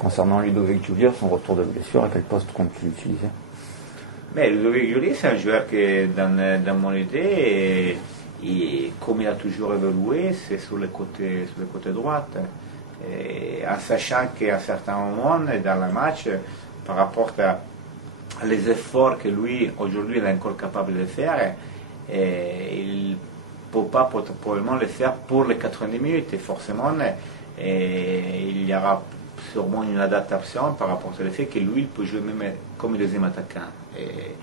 Concernant Ludovic Julia, son retour de blessure, à quel poste compte-t-il utiliser? Mais Ludovic Julia, c'est un joueur qui, dans mon idée, comme il a toujours évolué, c'est sur le côté droit. Et en sachant qu'à certains moments dans le match, par rapport à les efforts que lui, aujourd'hui, il est encore capable de faire, il ne peut pas probablement le faire pour les 90 minutes. Et forcément, il y aura sûrement une adaptation par rapport au fait que lui, il peut jouer même comme deuxième attaquant. Et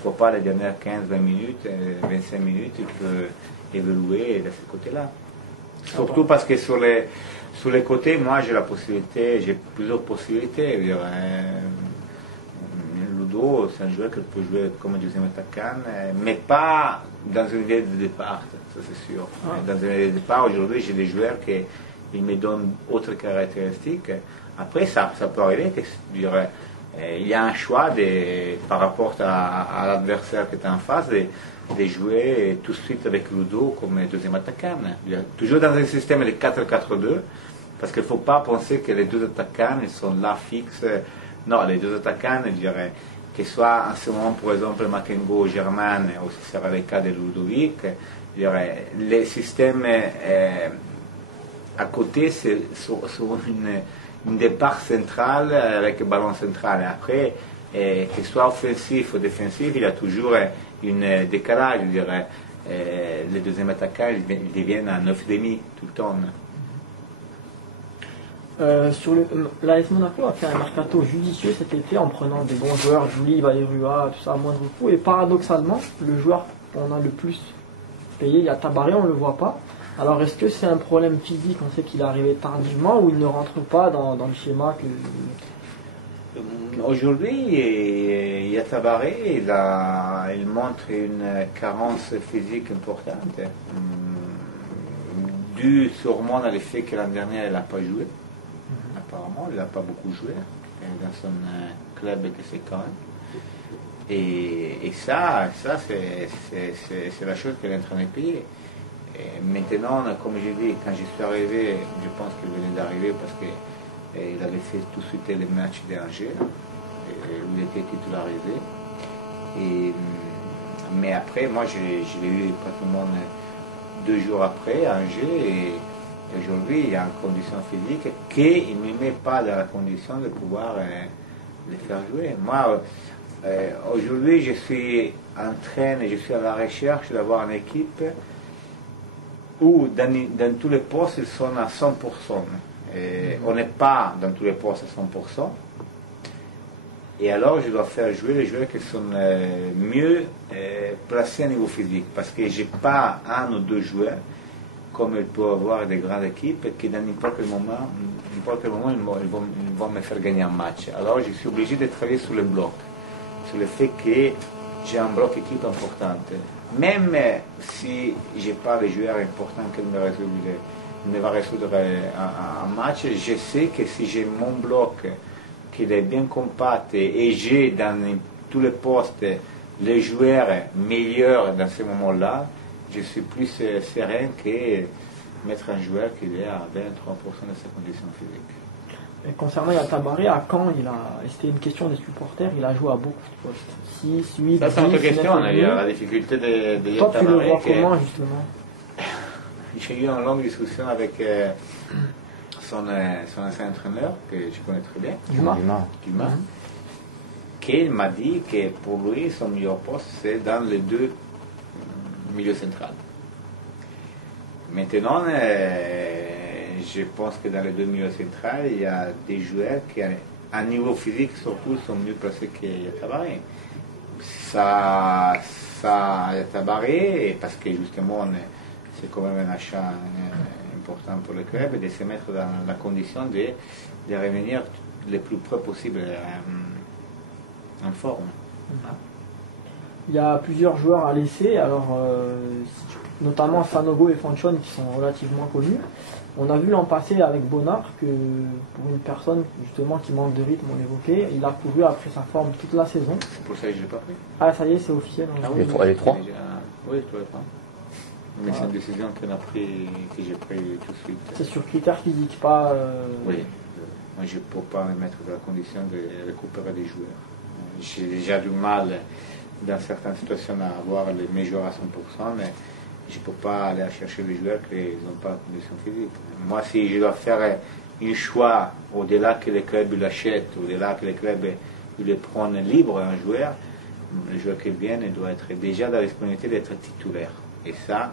pourquoi pas les dernières 15-20 minutes, 25 minutes, il peut évoluer de ce côté-là. Surtout parce que sur les côtés, moi j'ai plusieurs possibilités. Ludo, c'est un joueur qui peut jouer comme deuxième attaquant, mais pas dans une idée de départ, ça c'est sûr. Dans une idée de départ, aujourd'hui, j'ai des joueurs qui me donnent autres caractéristiques. Après, ça peut arriver que il y a un choix par rapport à l'adversaire qui est en face de jouer tout de suite avec Ludo comme deuxième attaquant. Toujours dans un système de 4-4-2, parce qu'il ne faut pas penser que les deux attaquants ils sont là fixes. Non, les deux attaquants, je dirais, que ce soit en ce moment, par exemple, Makengo ou Germain, ou ce sera le cas de Ludovic, je dirais, les systèmes à côté, c'est sur une départ central avec le ballon central. Et après, que ce soit offensif ou défensif, il y a toujours un décalage, je dirais. Les deuxièmes attaquants, ils deviennent à 9,5 tout le temps. L'AS Monaco a fait un mercato judicieux cet été en prenant des bons joueurs, Julie, Valerua, tout ça à moindre coût. Et paradoxalement, le joueur qu'on a le plus payé, il y a Tabaré, on ne le voit pas. Alors est-ce que c'est un problème physique, on sait qu'il est arrivé tardivement, ou il ne rentre pas dans le schéma que... Aujourd'hui, Tabaré, il montre une carence physique importante, due sûrement à l'effet que l'an dernier, il n'a pas joué. Apparemment, il n'a pas beaucoup joué dans son club que c'est quand même. Et ça c'est la chose qu'il est en train de payer. Et maintenant, comme j'ai dit, quand je suis arrivé, je pense qu'il venait d'arriver parce qu'il avait fait tout de suite les matchs d'Angers, où il était titularisé. Mais après, moi, je l'ai eu pratiquement 2 jours après à Angers. Et aujourd'hui, il y a une condition physique qu'il ne me met pas dans la condition de pouvoir les faire jouer. Moi, aujourd'hui, je suis en train et je suis à la recherche d'avoir une équipe où dans tous les postes, ils sont à 100%. On n'est pas dans tous les postes à 100%. Et alors, je dois faire jouer les joueurs qui sont mieux placés au niveau physique. Parce que je n'ai pas 1 ou 2 joueurs, comme il peut avoir des grandes équipes, qui dans n'importe quel moment ils vont me faire gagner un match. Alors, je suis obligé de travailler sur le bloc, sur le fait que j'ai un bloc équipe importante. Même si je n'ai pas de joueurs importants qui me va résoudre un match, je sais que si j'ai mon bloc qui est bien compact et j'ai dans tous les postes les joueurs meilleurs dans ce moment-là, je suis plus serein que mettre un joueur qui est à 23% de sa condition physique. Et concernant Tabaré, à Caen, c'était une question des supporters, il a joué à beaucoup de postes. 6, 8, ça, c'est 10, une autre question, 9, il y a la difficulté de Toi, tu le Tabaré. vois comment, justement? J'ai eu une longue discussion avec son ancien entraîneur, que je connais très bien, Dumas, qui m'a dit que pour lui, son meilleur poste, c'est dans les 2 milieux centrales. Maintenant, je pense que dans les 2 milieux centrales, il y a des joueurs qui, à niveau physique surtout, sont mieux placés que Tabaré. Ça Tabaré, parce que justement, c'est quand même un achat important pour le club, et de se mettre dans la condition de revenir le plus près possible en forme. Il y a plusieurs joueurs à laisser, alors notamment Sanogo et Fanchon qui sont relativement connus. On a vu l'an passé avec Bonnard que pour une personne justement qui manque de rythme, on l'évoquait, il a couru après sa forme toute la saison. C'est pour ça que je ne l'ai pas pris. Ah ça y est, c'est officiel. Ah oui, les 3 Oui, je ne l'ai pas. Mais c'est une décision que j'ai prise tout de suite. C'est sur critères physiques, pas... Oui. moi je ne peux pas me mettre dans la condition de récupérer des joueurs. J'ai déjà du mal dans certaines situations à avoir mes joueurs à 100%, mais je ne peux pas aller chercher des joueurs qui n'ont pas la condition physique. Moi, si je dois faire un choix au-delà que les clubs l'achètent, au-delà que les clubs le prennent libre un joueur, le joueur qui vient doit être déjà dans la disponibilité d'être titulaire. Et ça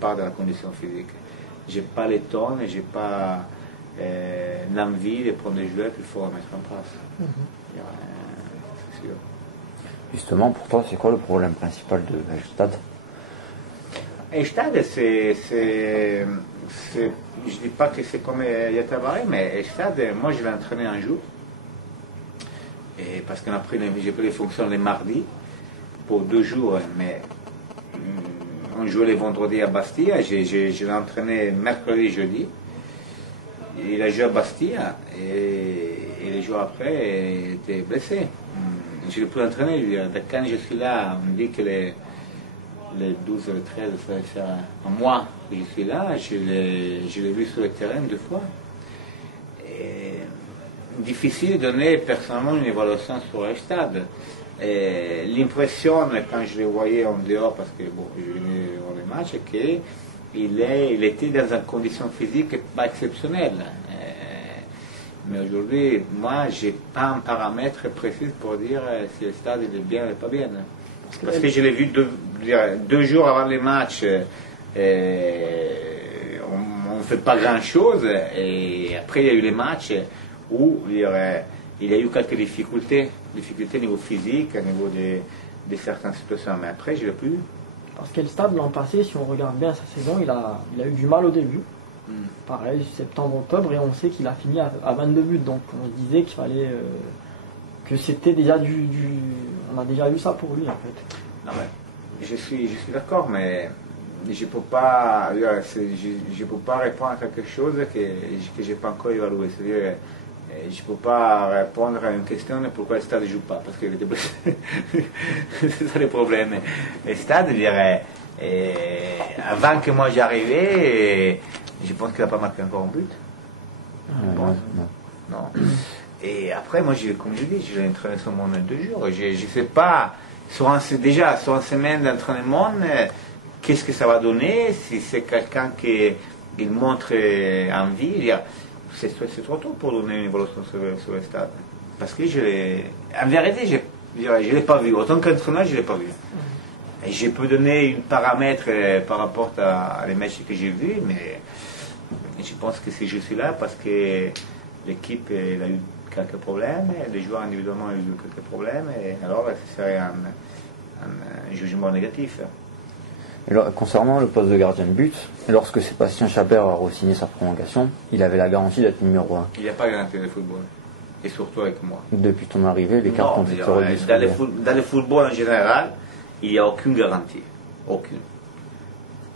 part de la condition physique. Je n'ai pas le temps et je n'ai pas l'envie de prendre des joueurs qu'il faut mettre en place. C'est sûr. Justement, pour toi, c'est quoi le problème principal de Stade? Stade, je ne dis pas que c'est comme Yatabaré, mais Stade, moi je l'ai entraîné un jour. Et parce qu'on a j'ai pris les fonctions les mardis pour 2 jours, mais on jouait les vendredis à Bastia, je l'ai entraîné mercredi et jeudi. Il a joué à Bastia et les jours après il était blessé. Je l'ai pu entraîner. Quand je suis là, on me dit que les 12 et les 13, ça va faire un mois que je suis là. Je l'ai vu sur le terrain 2 fois. Et difficile de donner personnellement une évaluation sur le stade. L'impression, quand je le voyais en dehors, parce que bon, je venais voir les matchs, qu'il était dans une condition physique pas exceptionnelle. Mais aujourd'hui, moi, je n'ai pas un paramètre précis pour dire si le stade est bien ou pas bien. Parce que je l'ai vu 2 jours avant les matchs, on ne fait pas grand-chose, et après il y a eu les matchs où il y a eu quelques difficultés au niveau physique, au niveau de certaines situations, mais après je ne l'ai plus. Parce que le Stade, l'an passé, si on regarde bien sa saison, il a eu du mal au début. Pareil, septembre-octobre, et on sait qu'il a fini à 22 buts, donc on se disait qu'il fallait... que c'était déjà on a déjà vu ça pour lui en fait. Non, mais je suis d'accord, mais je ne peux pas répondre à quelque chose que je n'ai pas encore évalué. C'est-à-dire, je ne peux pas répondre à une question de pourquoi le Stade ne joue pas, parce qu'il était blessé. C'est ça le problème. Le Stade, je dirais, avant que moi j'arrivais, je pense qu'il n'a pas marqué encore un but. Non. Et après, moi, comme je dis, je l'ai entraîné sur mon 2 jours. Je ne sais pas, déjà sur une semaine d'entraînement, qu'est-ce que ça va donner, si c'est quelqu'un qui montre envie. C'est trop tôt pour donner une évaluation sur le stade. Parce que en vérité, je ne l'ai pas vu. En tant qu'entraîneur, je ne l'ai pas vu. Et je peux donner un paramètre par rapport à les matchs que j'ai vus, mais je pense que si je suis là, parce que l'équipe a eu quelques problèmes, les joueurs individuellement ont eu quelques problèmes, et alors ce serait un jugement négatif. Et là, concernant le poste de gardien de but, lorsque Sébastien Chabert a re-signé sa prolongation, il avait la garantie d'être numéro 1. Il n'y a pas de garantie de football, et surtout avec moi. Depuis ton arrivée, les cartes ont été redistribuées. Dans le football en général, il n'y a aucune garantie. Aucune.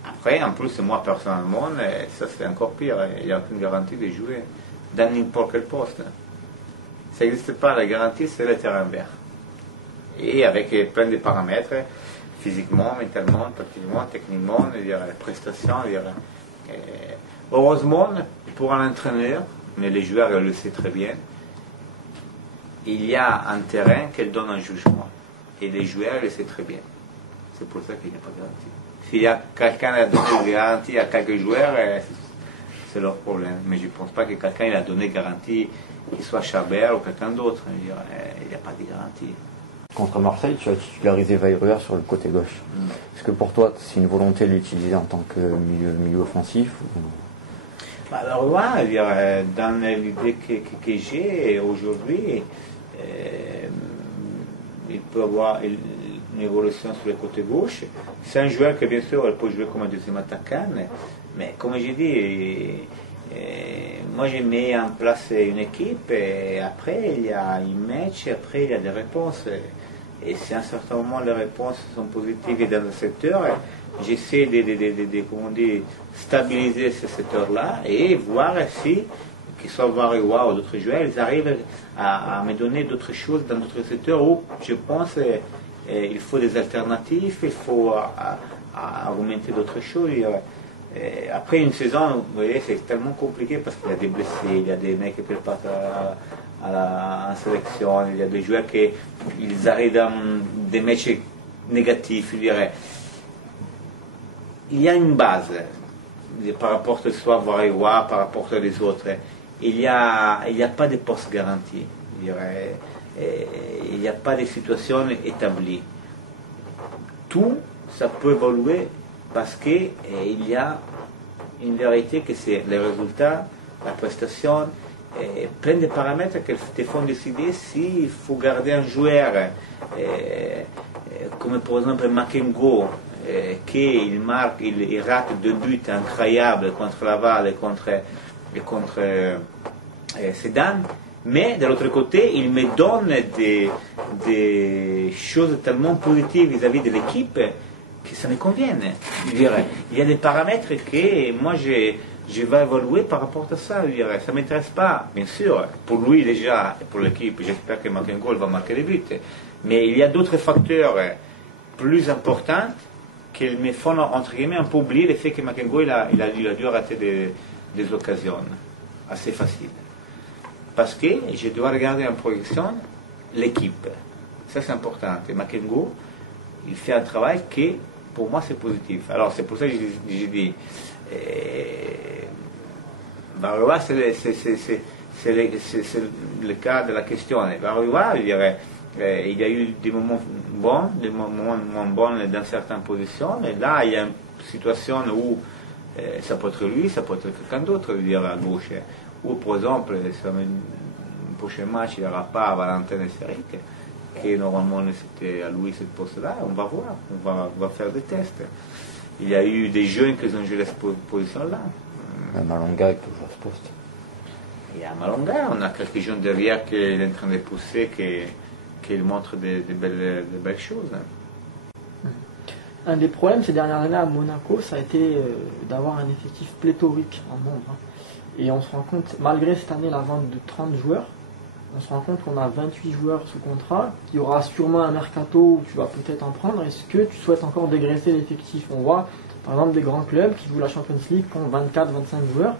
Après, en plus, moi personnellement, ça c'est encore pire, il n'y a aucune garantie de jouer dans n'importe quel poste. Ça n'existe pas, la garantie, c'est le terrain vert. Et avec plein de paramètres, physiquement, mentalement, tactiquement, techniquement, les prestations. Heureusement, pour un entraîneur, mais les joueurs le savent très bien, il y a un terrain qui donne un jugement. Et les joueurs le savent très bien. C'est pour ça qu'il n'y a pas de garantie. S'il y a quelqu'un qui a donné une garantie à quelques joueurs, c'est leur problème. Mais je ne pense pas que quelqu'un a donné garantie, qu'il soit Chabert ou quelqu'un d'autre. Il n'y a pas de garantie. Contre Marseille, tu as titularisé Weyrauch sur le côté gauche. Est-ce que pour toi, c'est une volonté de l'utiliser en tant que milieu offensif ou... Alors dans l'idée que j'ai aujourd'hui, il peut avoir une évolution sur le côté gauche. C'est un joueur que bien sûr il peut jouer comme un deuxième attaquant, mais comme j'ai dit, moi je mets en place une équipe et après il y a un match, après il y a des réponses. Et si à un certain moment les réponses sont positives dans le secteur, j'essaie de stabiliser ce secteur-là et voir si, que ce soit Weyrauch ou d'autres joueurs, ils arrivent à me donner d'autres choses dans d'autres secteurs où je pense qu'il faut des alternatives, il faut augmenter d'autres choses. Et après une saison, vous voyez, c'est tellement compliqué parce qu'il y a des blessés, il y a des mecs qui peuvent pas en sélection, il y a des joueurs qui ils arrivent dans des matchs négatifs, je dirais. Il y a une base par rapport à soit Varewa, par rapport aux autres. Il n'y a pas de poste garanti, je dirais. Il n'y a pas de situation établie. Tout, ça peut évoluer parce qu'il y a une vérité que c'est les résultats, la prestation, plein de paramètres qui te font décider s'il faut garder un joueur, comme par exemple Makengo, qu'il marque, il rate 2 buts incroyables contre Laval et contre Sedan. Mais de l'autre côté, il me donne des choses tellement positives vis-à-vis de l'équipe que ça me convient, je dirais. Il y a des paramètres que moi je vais évoluer par rapport à ça, je dirais. Ça ne m'intéresse pas, bien sûr, pour lui déjà et pour l'équipe. J'espère que Makengo va marquer les buts. Mais il y a d'autres facteurs plus importants qui me font, entre guillemets, un peu oublier le fait que Makengo il a dû rater des occasions assez faciles. Parce que je dois regarder en projection l'équipe. Ça, c'est important. Et Makengo, il fait un travail qui, pour moi, c'est positif. Alors, c'est pour ça que j'ai dit, Varewa, c'est le cas de la question. Varewa, je dirais, il y a eu des moments bons, des moments moins bons dans certaines positions. Et là, il y a une situation où ça peut être lui, ça peut être quelqu'un d'autre, je dirais, à gauche. Ou par exemple, sur le prochain match, il n'y aura pas Valentin et Seric, qui normalement c'était à lui cette poste-là. On va voir, on va faire des tests. Il y a eu des jeunes qui ont joué cette position-là. Malonga est toujours à ce poste. Il y a Malonga, on a quelques jeunes derrière qui est en train de pousser, qui montrent de belles choses. Un des problèmes ces dernières années à Monaco, ça a été d'avoir un effectif pléthorique en nombre. Et on se rend compte, malgré cette année la vente de 30 joueurs, on se rend compte qu'on a 28 joueurs sous contrat. Il y aura sûrement un mercato où tu vas peut-être en prendre. Est-ce que tu souhaites encore dégraisser l'effectif? On voit par exemple des grands clubs qui jouent la Champions League qui ont 24-25 joueurs.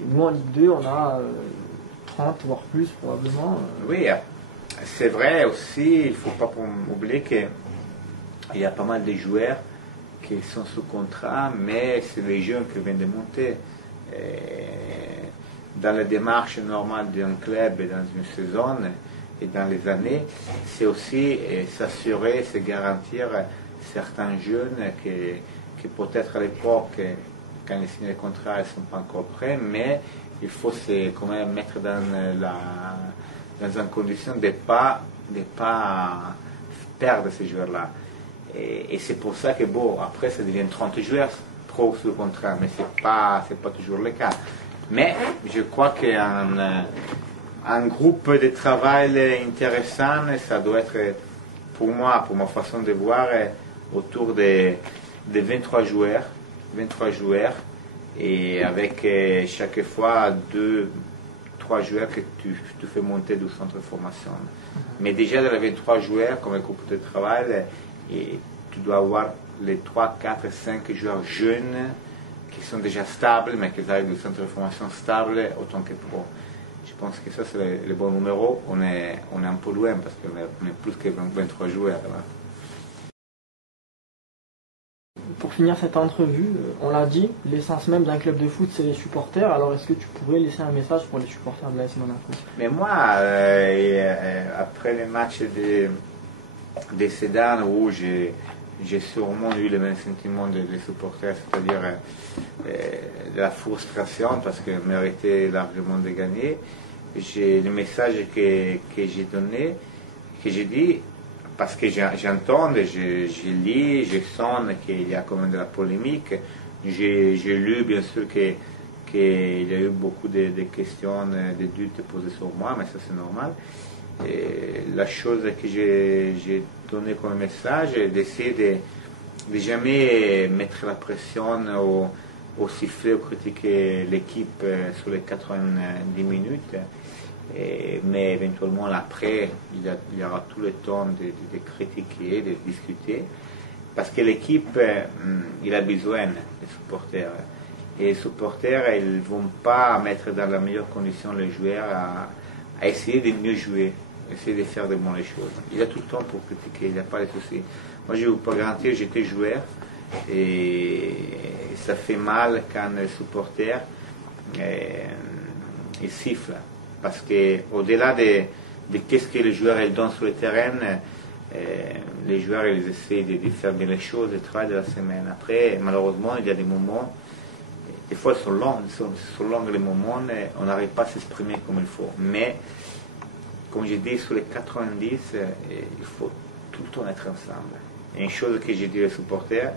Et nous en Ligue 2, on a 30 voire plus probablement. Oui, c'est vrai aussi, il ne faut pas oublier qu'il y a pas mal de joueurs qui sont sous contrat, mais c'est les jeunes qui viennent de monter. Dans la démarche normale d'un club et dans une saison et dans les années, c'est aussi s'assurer, se garantir certains jeunes qui peut-être à l'époque, quand ils signent les contrats, ils ne sont pas encore prêts, mais il faut quand même mettre dans une condition de ne pas perdre ces joueurs-là. Et c'est pour ça que, bon, après, ça devient 30 joueurs pro sous contrat, mais ce n'est pas toujours le cas. Mais je crois qu'un groupe de travail intéressant, ça doit être, pour moi, pour ma façon de voir, autour de 23 joueurs, et avec chaque fois 2-3 joueurs que tu fais monter du centre de formation. Mais déjà dans les 23 joueurs, comme un groupe de travail, et tu dois avoir les 3, 4, 5 joueurs jeunes qui sont déjà stables, mais qui arrivent du centre de formation stable autant que pro. Je pense que ça, c'est le bon numéro. On est un peu loin parce qu'on est plus que 23 joueurs. Là. Pour finir cette entrevue, on l'a dit, l'essence même d'un club de foot, c'est les supporters. Alors, est-ce que tu pourrais laisser un message pour les supporters de l'AS Monaco? Mais moi, après les matchs de Sedan, où j'ai sûrement eu le même sentiment des supporters, c'est-à-dire de la frustration parce qu'ils méritaient largement de gagner. Le message que j'ai donné, que j'ai dit, parce que j'entends, je lis, je sens qu'il y a quand même de la polémique. J'ai lu bien sûr qu'il y a eu beaucoup de questions, de doutes posés sur moi, mais ça c'est normal. Et la chose que j'ai donné comme message, c'est d'essayer de jamais mettre la pression au siffler ou critiquer l'équipe sur les 90 minutes. Mais éventuellement après, il y aura tout le temps de critiquer, de discuter. parce que l'équipe, il a besoin des supporters. Et les supporters, ils ne vont pas mettre dans la meilleure condition les joueurs à essayer de mieux jouer, essayer de faire de bonnes choses. Il a tout le temps pour critiquer, il n'y a pas de soucis. Moi, je ne vous peux pas garantir, j'étais joueur et ça fait mal quand les supporters ils sifflent. Parce qu'au-delà de qu'est-ce que les joueurs ils donnent sur le terrain, les joueurs ils essaient de faire bien les choses, le travail de la semaine. Après, malheureusement, il y a des moments, des fois ils sont longs les moments, on n'arrive pas à s'exprimer comme il faut. Mais, comme je dis, sur les 90, il faut tout le temps être ensemble. Et une chose que j'ai dit aux supporters,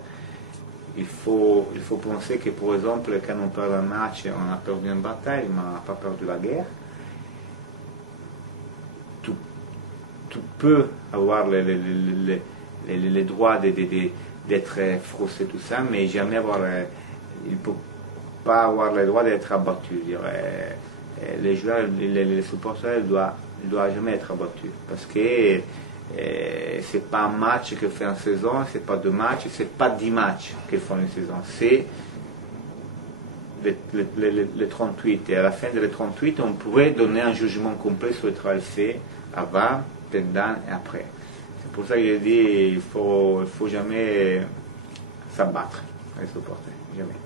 il faut penser que, par exemple, quand on perd un match, on a perdu une bataille, mais on n'a pas perdu la guerre. Tu peux avoir les droits d'être frustré, tout ça, mais jamais il ne peut pas avoir le droit d'être abattu. Les joueurs, les supporters ne doivent jamais être abattus. Parce que c'est pas un match que fait une saison, c'est pas 2 matchs, c'est pas 10 matchs que font une saison. C'est les 38. Et à la fin des 38, on pourrait donner un jugement complet sur le travail fait avant, pendant et après. C'est pour ça que je dis il faut jamais s'abattre, les supporters. Jamais.